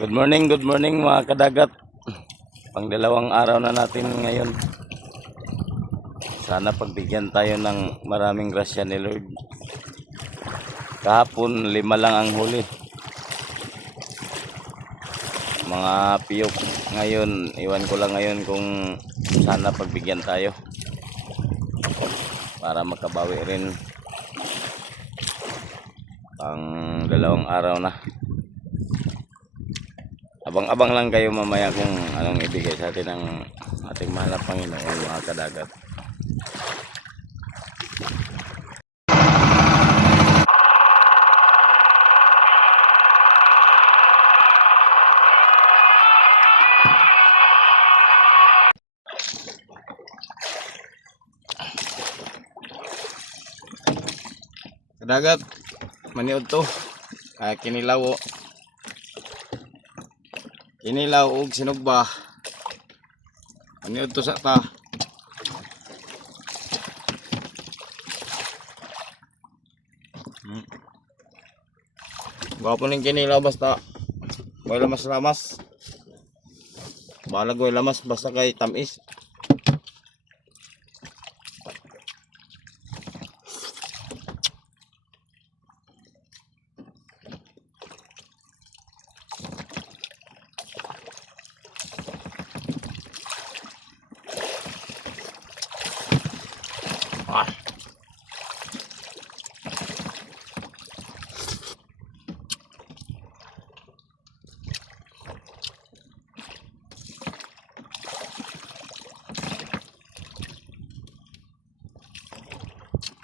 Good morning mga kadagat. Pangdalawang araw na natin ngayon. Sana pagbigyan tayo ng maraming grasya ni Lord. Kahapon 5 lang ang huli. Mga piyok. Ngayon, iwan ko lang ngayon kung sana pagbigyan tayo. Para makabawi rin. Pang 2 araw na. Abang-abang lang kayo mamaya kung anong ibigay sa atin ng ating mahal na Panginoon mga kadagat. Kadagat, maniod to. Kinilaw o. Kinilaw og sinugba. Maniod to sa ta. Gwapo ning kinilaw basta way lamas-lamas. Balag way lamas basta kay tamis.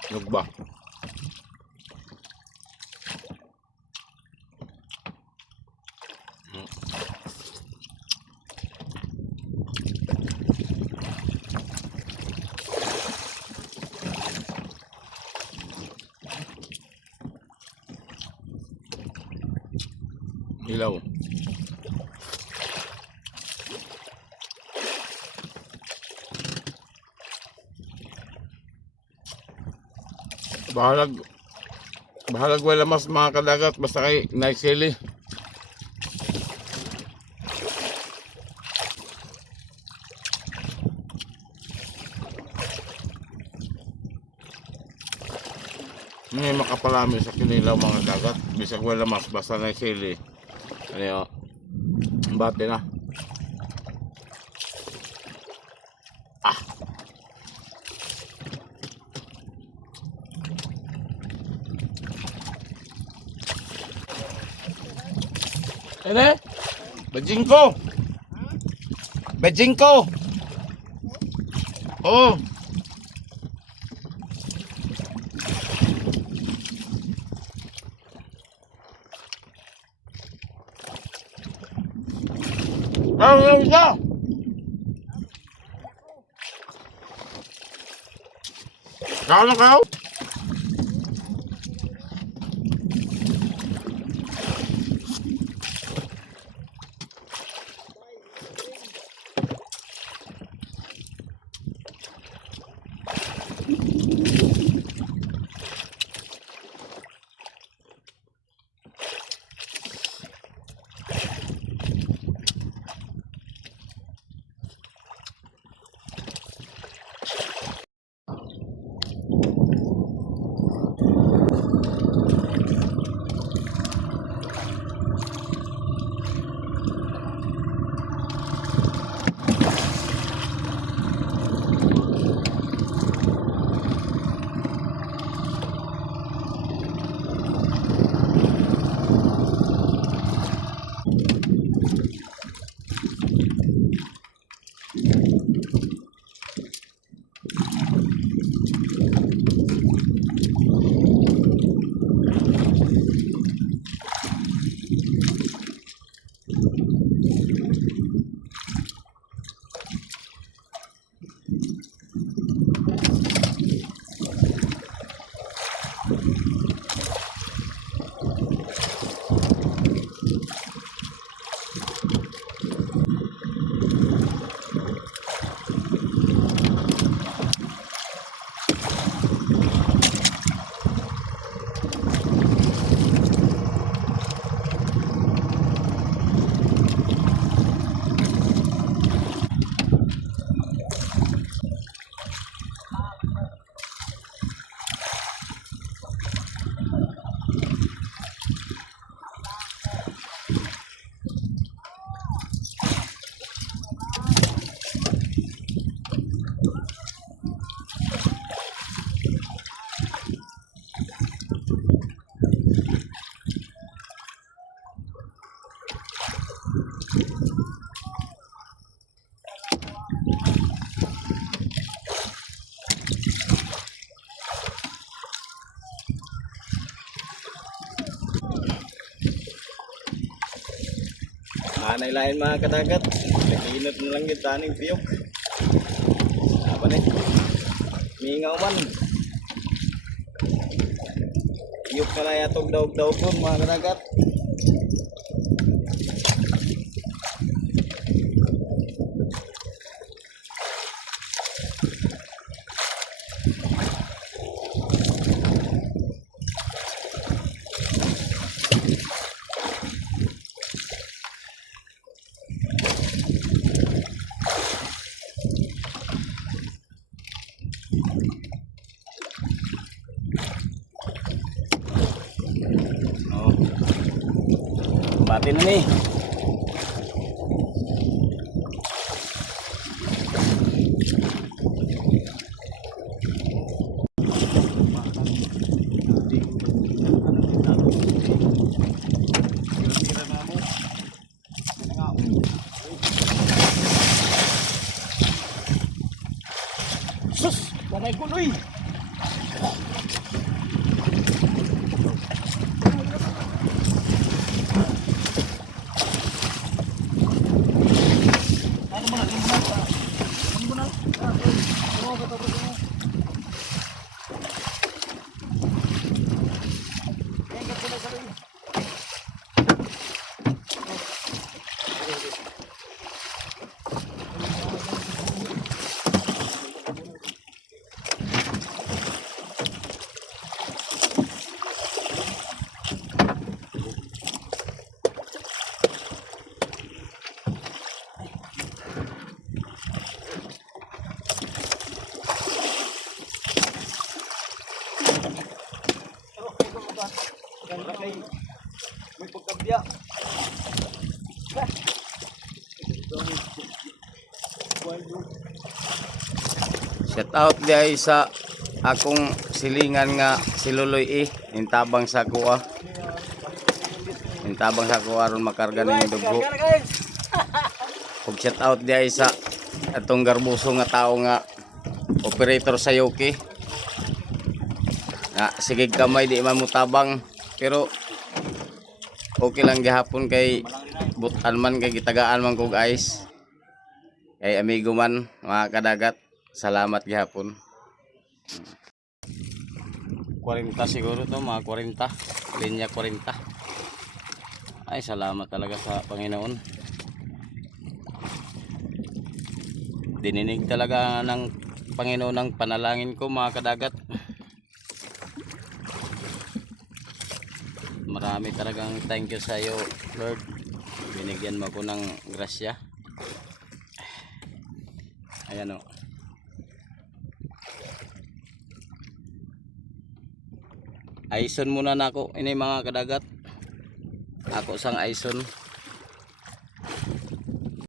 Nugba. Ilaw. Bahalag wala mas mga kadagat basta kay naisili. May makapalami sa kinilaw mga dagat bisag wala mas basta naisili. Ano yun? Bate na. Ene? Bajingko. Bajingko. Oh. Ano isa? Kano kayo? Anay lain mga kadagat. Naginot na lang yung taning piyok. Apa nih? Mingaw man. Piyok na lang yatog daog-daog po mga kadagat. Oh. Bati na nih. Sus, panay kuloy. May pagkabya. Shout out guys sa akong silingan nga si Luloy intabang sa kuha. Intabang sa kuha ron makarga ning dugo. Ug shout out guys sa atong garbuso nga tao nga operator sa Yoki. Nga sige kamay di man mo tabang pero okay lang gihapon kay butan man kay gitagaan man kog ice. Kay amigo man mga kadagat. Salamat gihapon. 40 siguro to, mga 40, linya 40. Ay salamat talaga sa Panginoon. Dininig talaga ng Panginoon ang panalangin ko mga kadagat. Marami talagang thank you sa iyo Lord. Binigyan mo ko ng grasya. Ayan o. Aison muna na ako ini mga kadagat. Ako sang aison.